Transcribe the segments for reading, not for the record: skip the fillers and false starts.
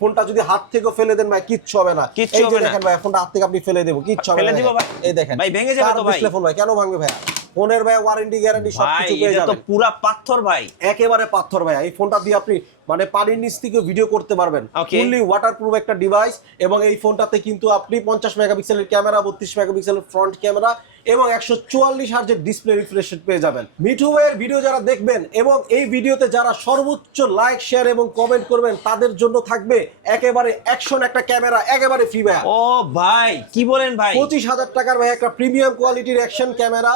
ফোনটা যদি হাত থেকে ফেলে দেন ভাই কিচ্ছু হবে না। কিচ্ছু হবে না। দেখেন ভাই ফোনটা হাত থেকে আপনি ফেলে দেবো, কিচ্ছু হবে না। ফেলে দিব ভাই। এই দেখেন ভাই ভেঙে যাবে তো ভাই। ফোন ভাই কেন ভাঙবে ভাই? ফোনের ভাই ওয়ারেন্টি গ্যারান্টি সবকিছু পেয়ে এটা তো যাবেন। পুরা পাথর ভাই, একেবারে পাথর ভাই। এই ফোনটা দিয়ে আপনি মানে পানির নিচ থেকে ভিডিও করতে পারবেন। ফুললি ওয়াটারপ্রুফ একটা ডিভাইস। এবং এই ফোনটাতে কিন্তু আপনি 50 মেগাপিক্সেলের ক্যামেরা, 32 মেগাপিক্সেলের ফ্রন্ট ক্যামেরা এবং 144 হার্জের ডিসপ্লে রিফ্রেশ রেট পেয়ে যাবেন। মিঠু ভাইয়ের ভিডিও যারা দেখবেন এবং এই ভিডিওতে যারা সর্বোচ্চ লাইক, শেয়ার এবং কমেন্ট করবেন তাদের জন্য থাকবে একেবারে অ্যাকশন একটা ক্যামেরা একেবারে ফ্রি ভাই। ও ভাই কি বলেন ভাই, 25,000 টাকার ভাই একটা প্রিমিয়াম কোয়ালিটির অ্যাকশন ক্যামেরা।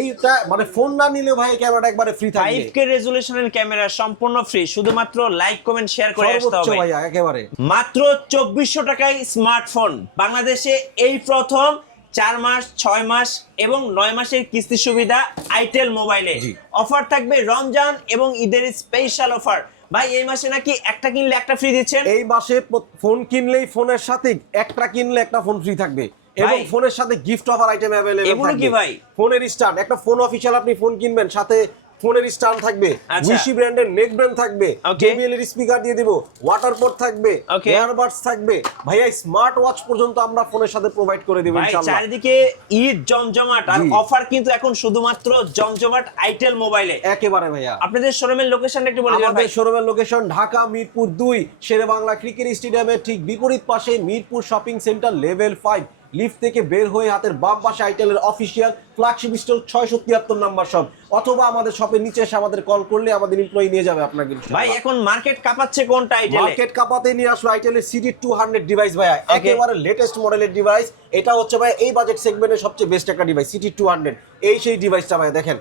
এইটা মানে ফোন না নিলে ভাই ক্যামেরাটা একবারে ফ্রি থাকবে। 5K রেজোলিউশনের ক্যামেরা সম্পূর্ণ ফ্রি, শুধুমাত্র লাইক কমেন্ট শেয়ার করে আসতে হবে ভাই একেবারে মাত্র 2400 টাকায় স্মার্টফোন। বাংলাদেশে এই প্রথম 4 মাস 6 মাস এবং 9 মাসের কিস্তি সুবিধা আইটেল মোবাইলে। অফার থাকবে রমজান এবং ঈদের স্পেশাল অফার। ভাই এই মাসে নাকি একটা কিনলে একটা ফ্রি দিচ্ছেন। এই মাসে ফোন কিনলেই ফোনের সাথে একটা কিনলে একটা ফোন ফ্রি থাকবে এবং ফোনের সাথে গিফট অফার আইটেম अवेलेबल এগুলো কি ভাই? ফোনের স্ট্যান্ড, একটা ফোন অফিশিয়াল আপনি ফোন কিনবেন সাথে ফোনের স্ট্যান্ড থাকবে, উইশি ব্র্যান্ডের নেক ব্যান্ড থাকবে, JBL এর স্পিকার দিয়ে দিব, ওয়াটার পোর্ট থাকবে, ইয়ারবাডস থাকবে। ভাইয়া স্মার্ট ওয়াচ পর্যন্ত আমরা ফোনের সাথে প্রোভাইড করে দেব ইনশাআল্লাহ। চারিদিকে ঈদ জমজমাট আর অফার কিন্তু এখন শুধুমাত্র জমজমাট আইটেল মোবাইলে একেবারে। ভাইয়া আপনাদের শোরুমের লোকেশনটা একটু বলে দিন ভাই। আমাদের শোরুমের লোকেশন ঢাকা মিরপুর 2 শেরেবাংলা ক্রিকেট স্টেডিয়ামের ঠিক বিপরীত পাশে Mirpur shopping centre level 5 lift থেকে বের হয়ে হাতের বাম পাশে আইটেলের official flagship store 673 number shop, অথবা আমাদের শপের নিচে এসে আমাদের কল করলে আমাদের এমপ্লয়ি নিয়ে যাবে আপনাকে। ভাই এখন মার্কেট কাঁপাচ্ছে কোনটা আইটেলে? মার্কেট কাঁপাতে নিয়ে আসলো আইটেলের CT200 ডিভাইস ভাইয়া, একেবারে লেটেস্ট মডেলের ডিভাইস। এটা হচ্ছে ভাই এই বাজেট সেগমেন্টের সবচেয়ে বেস্ট একটা ডিভাইস CT200। এই সেই ডিভাইসটা ভাই দেখেন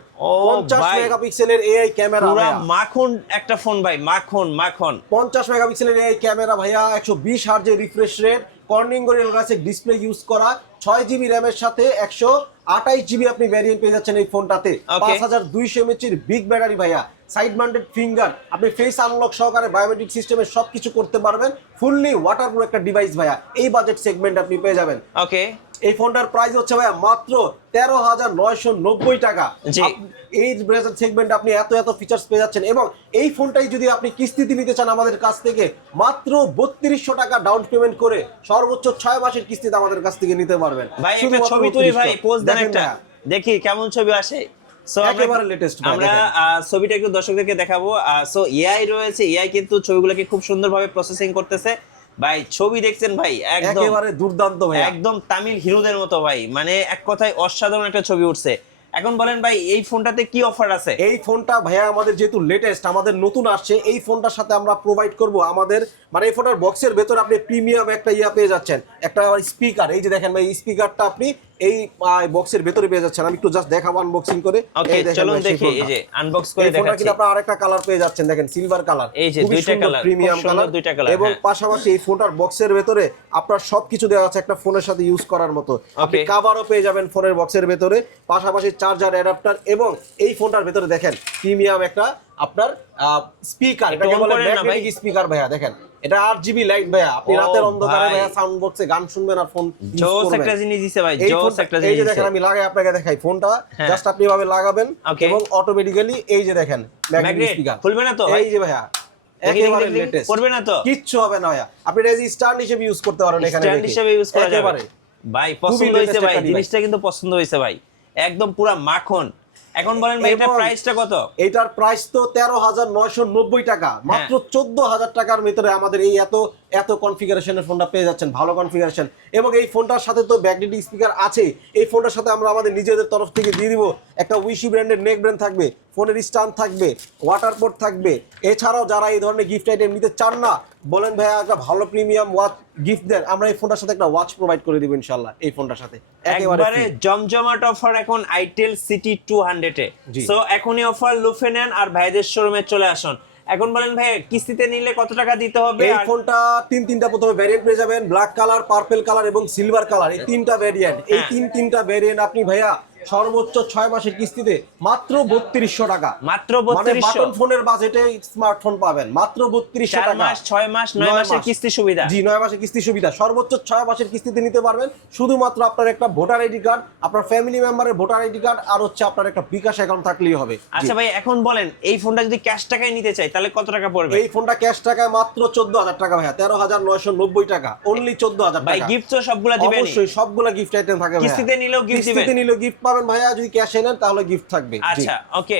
50 মেগাপিক্সেলের AI ক্যামেরা পুরো মাখন একটা ফোন ভাই, মাখন 50 মেগাপিক্সেলের AI ক্যামেরা ভাইয়া, 120 হার্জের refresh rate, Corning Gorilla Glass display use করা, 6GB র‍্যামের সাথে 128GB আপনি ভ্যারিয়েন্ট পেয়ে যাচ্ছেন এই ফোনটাতে। 5200 mAh এর বিগ ব্যাটারি ভাইয়া, সাইড মাউন্টেড ফিঙ্গার, আপনি ফেস আনলক সহকারে বায়োমেট্রিক সিস্টেমে সবকিছু করতে পারবেন। ফুললি ওয়াটারপ্রুফ একটা ডিভাইস ভাইয়া, এই বাজেট সেগমেন্ট আপনি পেয়ে যাবেন। ওকে, এই ফোনটার প্রাইস হচ্ছে ভাইয়া মাত্র 13,990 টাকা। এই বাজেট সেগমেন্ট আপনি এত ফিচার্স পেয়ে যাচ্ছেন এবং এই ফোনটাই যদি আপনি কিস্তিতে নিতে চান আমাদের কাছ থেকে মাত্র 3200 টাকা ডাউন পেমেন্ট করে সর্বোচ্চ 6 মাসের কিস্তিতে আমাদের কাছ থেকে নিতে পারবেন। ভাই একটা ছবি তুলি ভাই, পোজ দেন একটা, দেখি কেমন ছবি আসে। সো একেবারে লেটেস্ট আমরা ছবিটা একটু দর্শকদেরকে দেখাবো। সো এআই রয়েছে, এআই কিন্তু ছবিগুলোকে খুব সুন্দরভাবে প্রসেসিং করতেছে। ভাই ছবি দেখছেন ভাই, একদম একেবারে দুর্দান্ত ভাই, একদম তামিল হিরোদের মতো ভাই, মানে এক কথায় অসাধারণ একটা ছবি উঠছে। এখন বলেন ভাই এই ফোনটাতে কি অফার আছে? এই ফোনটা ভাইয়া আমাদের যেহেতু লেটেস্ট, আমাদের নতুন আসছে, এই ফোনটার সাথে আমরা প্রোভাইড করব আমাদের মানে এই ফোনটার বক্সের ভেতর আপনি প্রিমিয়াম একটা পেয়ে যাচ্ছেন, একটা স্পিকার। এই যে দেখেন ভাই স্পিকারটা আপনি এই বক্সের ভেতরে পেয়ে যাচ্ছেন। আমি একটু জাস্ট দেখাবো আনবক্সিং করে। ওকে চলুন দেখি, এই যে আনবক্স করে দেখাচ্ছি। ফোনটা কিন্তু আপনারা আরেকটা কালার পেয়ে যাচ্ছেন, দেখেন সিলভার কালার, এই যে দুইটা কালার, প্রিমিয়াম কালার, দুইটা কালার। এবং পাশাপাশি এই ফোনটার বক্সের ভেতরে আপনার সবকিছু দেওয়া আছে একটা ফোনের সাথে ইউজ করার মতো। আপনি কভারও পেয়ে যাবেন ফোনের বক্সের ভেতরে, পাশাপাশি চার্জার অ্যাডাপ্টার, এবং এই ফোনটার ভেতরে দেখেন প্রিমিয়াম একটা আপনার স্পিকার, এটাকে বলে ম্যাগনেটিক স্পিকার ভাইয়া। দেখেন এটা 8GB লাইট ভাইয়া, আপনি রাতের অন্ধকারে ভাইয়া সাউন্ড বক্সে গান শুনবেন আর ফোন ইউজ করবেন। জোস একটা জিনিস দিছে ভাই, জোস একটা জিনিস। এই যে দেখেন আমি লাগাই আপনাকে দেখাই, ফোনটা জাস্ট আপনি এভাবে লাগাবেন এবং অটোমেটিক্যালি এই যে দেখেন ম্যাগনেটিক স্পিকার খুলবে না তো? এই যে ভাইয়া একেবারে লেটেস্ট, করবে না তো? কিচ্ছু হবে না ভাইয়া, আপনি এটা স্ট্যান্ড হিসেবে ইউজ করতে পারেন, এখানে স্ট্যান্ড হিসেবে ইউজ করা যাবে। ভাই পছন্দ হইছে ভাই, জিনিসটা কিন্তু পছন্দ হইছে ভাই, একদম পুরো মাখন। এখন বলেন ভাই এটা প্রাইসটা কত? এটার প্রাইস তো 13,990 টাকা, মাত্র 14,000 টাকার ভিতরে আমাদের এই এত কনফিগারেশনের ফোনটা পেয়ে যাচ্ছেন, ভালো কনফিগারেশন। এবং এই ফোনটার সাথে তো ব্যাকলাইট স্পিকার আছে। এই ফোনটার সাথে আমরা আমাদের নিজেদের তরফ থেকে দিয়ে দিব একটা উইশি ব্র্যান্ডের নেক ব্যান্ড থাকবে, ফোনের স্ট্যান্ড থাকবে, ওয়াটার পোর্ট থাকবে। এছাড়াও যারা এই ধরনের গিফট আইটেম নিতে চান না, বলেন ভাইয়া একটা ভালো প্রিমিয়াম ওয়াচ গিফট দেন, আমরা এই ফোনটার সাথে একটা ওয়াচ প্রোভাইড করে দিব ইনশাআল্লাহ। এই ফোনটার সাথে একেবারে জমজমাট অফার এখন আইটেল CT200 এ। সো এখনই অফার লুফে নেন আর ভাইদের শোরুমে চলে আসুন। এখন বলেন ভাই কিস্তিতে নিলে কত টাকা দিতে হবে? এই ফোনটা তিনটা প্রথমে ভ্যারিয়েন্ট পেয়ে যাবেন, ব্ল্যাক কালার, পার্পল কালার এবং সিলভার কালার, এই তিনটা ভ্যারিয়েন্ট। এই তিনটা ভ্যারিয়েন্ট আপনি ভাইয়া সর্বোচ্চ 6 মাসের কিস্তিতে মাত্র 3200 টাকা। মাত্র মানে 3200 বাটন ফোনের বাজেটে স্মার্টফোন পাবেন মাত্র 3200 4 টাকা। মাস 6 মাস 9 মাসের কিস্তি সুবিধা। জি 9 মাসের কিস্তি সুবিধা, সর্বোচ্চ 6 মাসের কিস্তিতে নিতে পারবেন। শুধুমাত্র আপনার একটা ভোটার আইডি কার্ড, আপনার ফ্যামিলি মেম্বারের ভোটার আইডি কার্ড আর হচ্ছে আপনার একটা বিকাশ অ্যাকাউন্ট থাকলেই হবে। আচ্ছা ভাই এখন বলেন এই ফোনটা যদি ক্যাশ টাকায় নিতে চাই তাহলে কত টাকা পড়বে? এই ফোনটা ক্যাশ টাকায় মাত্র 14000 টাকা ভাইয়া, 13990 টাকা, অনলি 14000 টাকা। ভাই গিফট তো সবগুলা দিবেন? অবশ্যই সবগুলা গিফট আইটেম থাকে ভাইয়া। কিস্তিতে নিলেও গিফট দিবেন? কিস্তিতে নিলেও গিফট পাবেন ভাইয়া, যদি ক্যাশে নেন তাহলে গিফট থাকবে। আচ্ছা ওকে।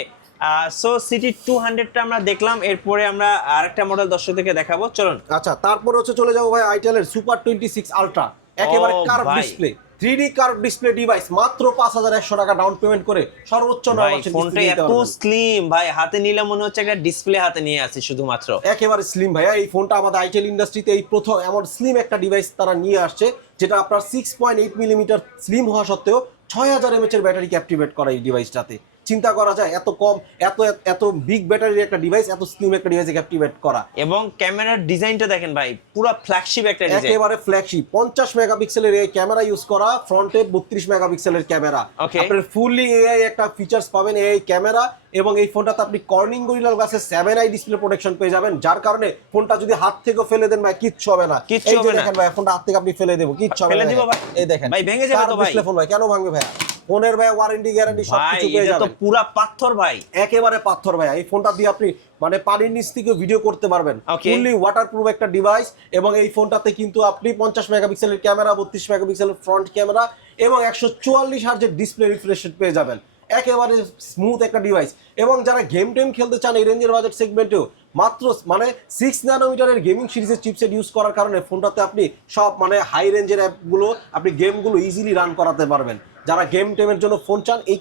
সো সিটি 200টা আমরা দেখলাম, এরপরে আমরা আরেকটা মডেল দর্শকদেরকে দেখাবো, চলুন। আচ্ছা তারপরে হচ্ছে চলে যাবো ভাই আইটেলের সুপার 26 আলট্রা, একেবারে কার্ভ ভাই। Display 3D curve display device, মাত্র 5100 টাকা ডাউন পেমেন্ট করে সর্বোচ্চ 9 ভাই মাসের ফোনটা কিস্তি নিতে এত পারবেন। স্লিম ভাই, হাতে নিলে মনে হচ্ছে একটা ডিসপ্লে হাতে নিয়ে আছি শুধুমাত্র। একেবারে স্লিম ভাইয়া, এই ফোনটা আমাদের আইটেল ইন্ডাস্ট্রিতে এই প্রথম এমন স্লিম একটা ডিভাইস তারা নিয়ে আসছে, যেটা আপনার 6.8 মিলিমিটার স্লিম হওয়া সত্ত্বেও 6000 mAh এর ব্যাটারি ক্যাপটিভেট করা এই ডিভাইসটাতে। চিন্তা করা যায় এত কম এত এত বিগ ব্যাটারির একটা ডিভাইস এত স্লিম একটা ডিভাইসে ক্যাপটিভেট করা। এবং ক্যামেরার ডিজাইনটা দেখেন ভাই, পুরো ফ্ল্যাগশিপ একটা ডিজাইন, একেবারে ফ্ল্যাগশিপ। 50 মেগাপিক্সেলের এই ক্যামেরা ইউজ করা, ফ্রন্টে 32 মেগাপিক্সেলের ক্যামেরা। Okay. আপনার ফুললি এআই একটা ফিচারস পাবেন, এআই ক্যামেরা, এবং এই ফোনটাতে আপনি কর্নিং গরিলা গ্লাসের 7i ডিসপ্লে প্রোটেকশন পেয়ে যাবেন, যার কারণে ফোনটা যদি হাত থেকে ফেলে দেন ভাই কিচ্ছু হবে না। কিচ্ছু এই যে হবে না। দেখেন ভাই, ফোনটা হাত থেকে আপনি ফেলে দেবো, কিচ্ছু হবে ফেলে না। দিব ভাই? এই দেখেন ভাই ভেঙে যাবে তো ভাই? ডিসপ্লে ফোন ভাই, কেন ভাঙবে ভাই? ফোনের ভাই ওয়ারেন্টি গ্যারান্টি ভাই সবকিছু পেয়ে এটা তো যাবেন। পুরা পাথর ভাই। একেবারে পাথর ভাই, এই ফোনটা দিয়ে আপনি মানে পানির নিচ থেকে ভিডিও করতে পারবেন। Okay. ফুললি ওয়াটারপ্রুফ একটা ডিভাইস, এবং এই ফোনটাতে কিন্তু আপনি 50 মেগাপিক্সেলের ক্যামেরা, 32 মেগাপিক্সেলের ফ্রন্ট ক্যামেরা এবং 144 হার্জের ডিসপ্লে রিফ্রেশ রেট পেয়ে যাবেন। একেবারে স্মুথ একটা ডিভাইস। এবং যারা গেম টেম খেলতে চান এই রেঞ্জের বাজেট সেগমেন্টেও, মাত্র মানে 6 ন্যানোমিটারের গেমিং সিরিজের চিপসেট ইউজ করার কারণে ফোনটাতে আপনি সব মানে হাই রেঞ্জের অ্যাপগুলো আপনি গেমগুলো ইজিলি রান করাতে পারবেন। যারা গেম টেমের জন্য ফোন চান, এই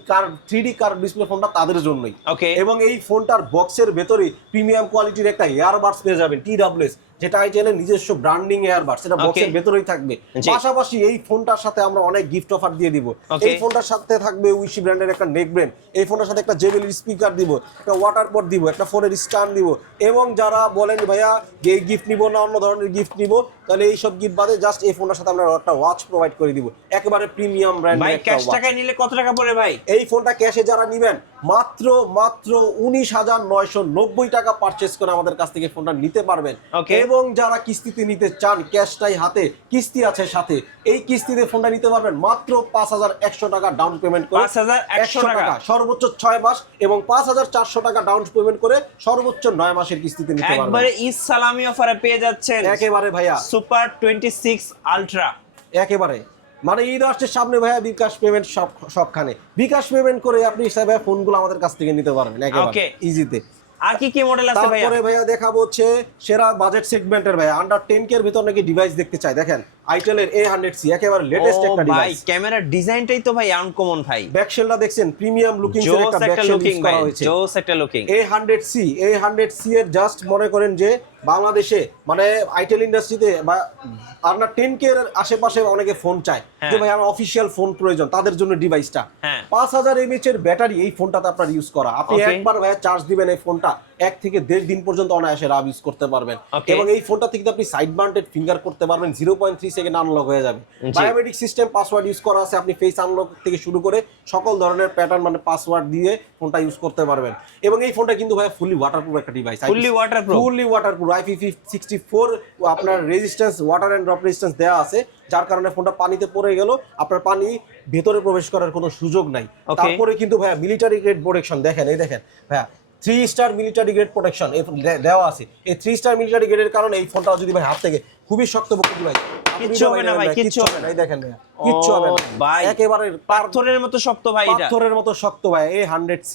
3D কার্ভ ডিসপ্লে ফোনটা তাদের জন্যই। ওকে। এবং এই ফোনটার বক্সের ভেতরে প্রিমিয়াম কোয়ালিটির একটা এয়ারবাডস পেয়ে যাবেন, TWS, যেটা আইটেলের নিজস্ব ব্র্যান্ডিং এয়ারবাডস, সেটা বক্সের ভেতরেই থাকবে। পাশাপাশি এই ফোনটার সাথে আমরা অনেক গিফট অফার দিয়ে দিব। এই ফোনটার সাথে থাকবে উইশি ব্র্যান্ডের একটা নেক ব্যান্ড, এই ফোনটার সাথে একটা জেবিএল স্পিকার দিব, একটা ওয়াটার পট দিব, একটা ফোনের স্ট্যান্ড দিব। এবং যারা বলেন ভাইয়া এই গিফট নিব না অন্য ধরনের গিফট নিব, তাহলে এই সব গিফট বাদে জাস্ট এই ফোনটার সাথে আমরা একটা ওয়াচ প্রোভাইড করে দিব, একেবারে প্রিমিয়াম ব্র্যান্ডের ভাই একটা ক্যাশ ওয়াচ। টাকায় নিলে কত টাকা পড়ে ভাই? এই ফোনটা ক্যাশে যারা নেবেন মাত্র 19990 টাকা পারচেজ করে আমাদের কাছ থেকে ফোনটা নিতে পারবেন। এবং যারা কিস্তিতে নিতে চান, ক্যাশটাই হাতে, কিস্তি আছে সাথে, এই কিস্তিতে ফোনটা নিতে পারবেন মাত্র 5100 টাকা ডাউন পেমেন্ট করে। 5100 টাকা সর্বোচ্চ 6 মাস, এবং 5400 টাকা ডাউন পেমেন্ট করে সর্বোচ্চ 9 মাসের কিস্তিতে নিতে পারবেন। একবারে ঈদ সালামি অফারে পেয়ে যাচ্ছেন একেবারে ভাইয়া সুপার 26 আলট্রা। একেবারে মানে ঈদ আসছে সামনে ভাইয়া, বিকাশ পেমেন্ট সবখানে বিকাশ পেমেন্ট করে আপনি ভাইয়া ফোনগুলো আমাদের কাছ থেকে নিতে পারবেন একেবারে ইজিতে। আর কি কি মডেল আছে ভাইয়া? তারপরে ভাইয়া দেখাবো হচ্ছে সেরা বাজেট সেগমেন্টের ভাইয়া, আন্ডার 10K এর ভিতর নাকি ডিভাইস দেখতে চাই, দেখেন আইটেলের A100C, একেবারে লেটেস্ট একটা ভাই ডিভাইস। ক্যামেরার ডিজাইনটাই তো ভাই আনকমন ভাই। ব্যাকশেলটা দেখছেন, প্রিমিয়াম লুকিং এর একটা ব্যাকশেল ইউজ করা হয়েছে। জোস একটা লুকিং। A100C এর জাস্ট মনে করেন যে বাংলাদেশে মানে আইটেল ইন্ডাস্ট্রিতে বা আপনার 10K এর আশেপাশে অনেকে ফোন চায় যে ভাই আমার অফিশিয়াল ফোন প্রয়োজন, তাদের জন্য ডিভাইসটা 5000 mAh এর ব্যাটারি এই ফোনটাতে আপনার ইউজ করা। আপনি একবার ভাই চার্জ দিবেন, এই ফোনটা 1 থেকে 1.5 দিন পর্যন্ত অনায়াসে রাব ইউজ করতে পারবেন। এবং এই ফোনটা থেকে আপনি সাইড মাউন্টেড ফিঙ্গার করতে পারবেন, 0.3 সেকেন্ড আনলক হয়ে যাবে। বায়োমেট্রিক সিস্টেম পাসওয়ার্ড ইউজ করা আছে, আপনি ফেস আনলক থেকে শুরু করে সকল ধরনের প্যাটার্ন মানে পাসওয়ার্ড দিয়ে ফোনটা ইউজ করতে পারবেন। এবং এই ফোনটা কিন্তু ভাই ফুলি ওয়াটারপ্রুফ একটা ডিভাইস, ফুলি ওয়াটারপ্রুফ IP64 আপনার resistance, water and drop resistance দেওয়া আছে, যার কারণে ফোনটা পানিতে পড়ে গেল আপনার পানি ভেতরে প্রবেশ করার কোনো সুযোগ নাই। তারপরে কিন্তু ভাইয়া মিলিটারি গ্রেড প্রোটেকশন, দেখেন এই দেখেন ভাইয়া 3 স্টার মিলিটারি গ্রেড প্রোটেকশন দেওয়া আছে। এই 3 স্টার মিলিটারি গ্রেডের কারণে এই ফোনটা যদি ভাই হাত থেকে, খুবই শক্তপোক্ত ডিভাইস, কিচ্ছু হবে না ভাই, কিচ্ছু হবে না। এই দেখেন ভাইয়া কিচ্ছু হবে না ভাই, একেবারে পাথরের মতো শক্ত ভাই, এটা পাথরের মতো শক্ত ভাই। A100C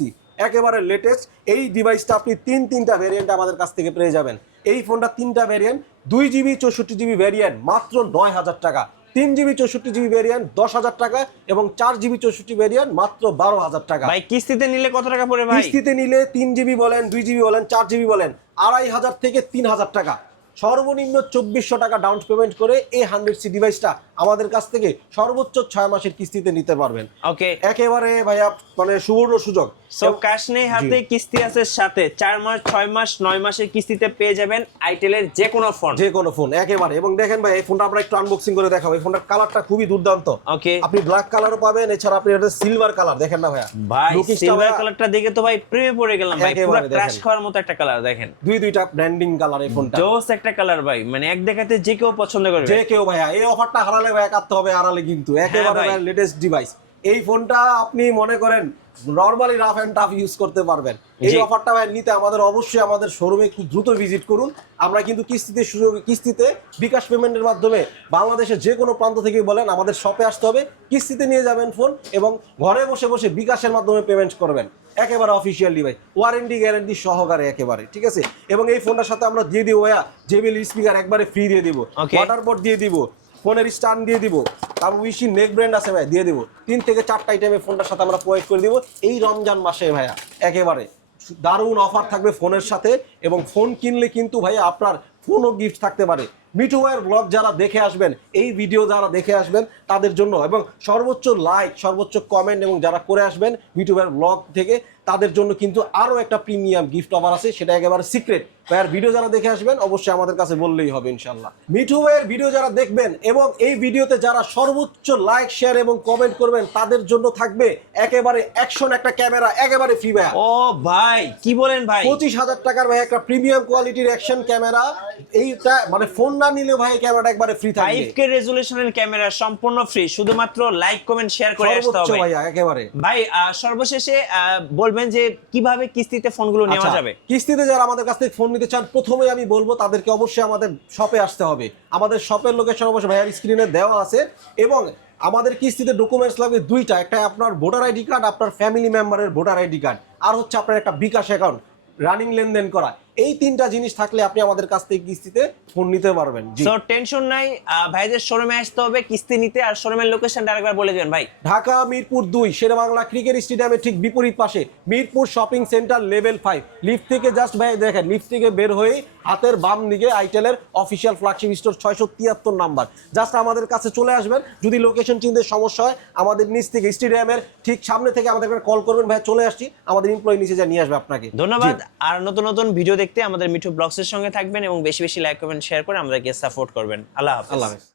একেবারে লেটেস্ট এই ডিভাইসটা আপনি তিনটা ভেরিয়েন্ট আমাদের কাছ থেকে পেয়ে যাবেন। এই ফোনটা 3টা ভেরিয়েন্ট, 2GB 64GB ভেরিয়েন্ট মাত্র 9000 টাকা, 3GB 64GB ভেরিয়েন্ট 10000 টাকা, এবং 4GB 64 ভেরিয়েন্ট মাত্র 12000 টাকা। ভাই কিস্তিতে নিলে কত টাকা পড়ে ভাই? কিস্তিতে নিলে 3GB বলেন, 2GB বলেন, 4GB বলেন 2500 থেকে 3000 টাকা, সর্বনিম্ন 2400 টাকা ডাউন পেমেন্ট করে A100C ডিভাইসটা আমাদের কাছ থেকে সর্বোচ্চ 6 মাসের কিস্তিতে নিতে পারবেন। ওকে, একেবারে ভাইয়া মানে সুবর্ণ সুযোগ। সো ক্যাশ নেই হাতে, কিস্তি আছে সাথে, 4 মাস 6 মাস 9 মাসের কিস্তিতে পেয়ে যাবেন আইটেলের যে কোনো ফোন, যে কোনো ফোন একেবারে। এবং দেখেন ভাই এই ফোনটা আমরা একটু আনবক্সিং করে দেখাবো। এই ফোনটার কালারটা খুবই দুর্দান্ত। ওকে আপনি ব্ল্যাক কালারও পাবেন, এছাড়া আপনি এটা সিলভার কালার দেখেন না ভাইয়া, ভাই লুকিংসটা সিলভার ভাইয়া কালারটা দেখে তো ভাই প্রেমে পড়ে গেলাম ভাই, পুরো একেবারে ক্রাশ দেখেন। খাওয়ার মতো একটা কালার দেখেন, দুইটা ব্র্যান্ডিং কালার এই ফোনটা, জোস একটা কালার ভাই, মানে এক দেখাতে যে কেউ পছন্দ করবে। যে কেউ ভাইয়া। এই অফারটা হারালে ভাইয়া কাটতে হবে, হারালে কিন্তু একেবারে ভাই। Latest device. এই ফোনটা আপনি মনে করেন normally rough and tough use করতে পারবেন। এই জি। অফারটা ভাই নিতে আমাদের অবশ্যই আমাদের শোরুমে খুব দ্রুত ভিজিট করুন। আমরা কিন্তু কিস্তিতে বিকাশ পেমেন্টের মাধ্যমে বাংলাদেশের যে কোনো প্রান্ত থেকে বলেন আমাদের শপে আসতে হবে, কিস্তিতে নিয়ে যাবেন ফোন এবং ঘরে বসে বসে বিকাশের মাধ্যমে পেমেন্ট করবেন। একেবারে অফিসিয়াল ডিভাইস, ওয়ারেন্টি গ্যারান্টি সহকারে একেবারে, ঠিক আছে। এবং এই ফোনটার সাথে আমরা দিয়ে দিব ভাইয়া JBL স্পিকার একবারে ফ্রি দিয়ে দিব, Okay. ওয়াটার বোর্ড দিয়ে দিব, ফোনের স্ট্যান্ড দিয়ে দিব, তারপর উইশি নেক ব্র্যান্ড আছে ভাই দিয়ে দিব। 3 থেকে 4টা আইটেমে ফোনটার সাথে আমরা প্রোভাইড করে দিব এই রমজান মাসে ভাইয়া। একেবারে দারুণ অফার থাকবে ফোনের সাথে, এবং ফোন কিনলে কিন্তু ভাইয়া আপনার ফোনও গিফট থাকতে পারে। মিঠু ভাইয়ের ব্লগ যারা দেখে আসবেন, এই ভিডিও যারা দেখে আসবেন তাদের জন্য, এবং সর্বোচ্চ লাইক সর্বোচ্চ কমেন্ট এবং যারা করে আসবেন মিঠু ভাইয়ের ব্লগ থেকে, তাদের জন্য কিন্তু আরো একটা প্রিমিয়াম গিফট অফার আছে, সেটা একেবারে সিক্রেট। ভাইয়ের ভিডিও যারা দেখে আসবেন অবশ্যই আমাদের কাছে বললেই হবে ইনশাল্লাহ। মিঠু ভাইয়ের ভিডিও যারা দেখবেন এবং এই ভিডিওতে যারা সর্বোচ্চ লাইক শেয়ার এবং কমেন্ট করবেন তাদের জন্য থাকবে একেবারে অ্যাকশন একটা ক্যামেরা একেবারে ফ্রি ভাইয়া। ও ভাই কি বলেন ভাই, 25,000 টাকার ভাই একটা প্রিমিয়াম কোয়ালিটির অ্যাকশন ক্যামেরা। এইটা মানে ফোন না নিলে ভাই ক্যামেরাটা একবারে ফ্রি থাকবে। 5K রেজোলিউশনের ক্যামেরা সম্পূর্ণ ফ্রি, শুধুমাত্র লাইক কমেন্ট শেয়ার করে আসতে সর্বোচ্চ হবে ভাইয়া একেবারে। ভাই। সর্বশেষে বলবেন যে কিভাবে কিস্তিতে ফোনগুলো নেওয়া আচ্ছা, যাবে। কিস্তিতে যারা আমাদের কাছ থেকে ফোন নিতে চান প্রথমেই আমি বলবো তাদেরকে অবশ্যই আমাদের শপে আসতে হবে। আমাদের শপের লোকেশন অবশ্যই ভাইয়ার স্ক্রিনে দেওয়া আছে। এবং আমাদের কিস্তিতে ডকুমেন্টস লাগবে দুইটা, একটা আপনার ভোটার আইডি কার্ড, আপনার ফ্যামিলি মেম্বারের ভোটার আইডি কার্ড, আর হচ্ছে আপনার একটা বিকাশ অ্যাকাউন্ট রানিং লেনদেন করা। এই 3টা জিনিস থাকলে আপনি আমাদের কাছ থেকে কিস্তিতে ফোন নিতে পারবেন। জি, সো টেনশন নাই, ভাইদের শোরুমে আসতে হবে কিস্তি নিতে। আর শোরুমের লোকেশনটা আরেকবার বলে দিবেন ভাই। ঢাকা মিরপুর 2 শেরেবাংলা ক্রিকেট স্টেডিয়ামের ঠিক বিপরীত পাশে Mirpur shopping centre level 5। Lift থেকে জাস্ট ভাই দেখেন, লিফট থেকে বের হয়ে হাতের বাম দিকে আইটেলের official flagship store 673 number. Just আমাদের কাছে চলে আসবেন। যদি লোকেশন চিনতে সমস্যা হয় আমাদের নিচ থেকে স্টেডিয়ামের ঠিক সামনে থেকে আমাদের কল করবেন, ভাই চলে আসছি, আমাদের এমপ্লয়ি নিচে যা নিয়ে আসবে আপনাকে। ধন্যবাদ। আর নতুন নতুন ভিডিও দেখতে আমাদের মিঠু ব্লগসের সঙ্গে থাকবেন এবং বেশি বেশি লাইক কমেন্ট শেয়ার করে আমাদেরকে সাপোর্ট করবেন। আল্লাহ হাফেজ। আল্লাহ হাফেজ।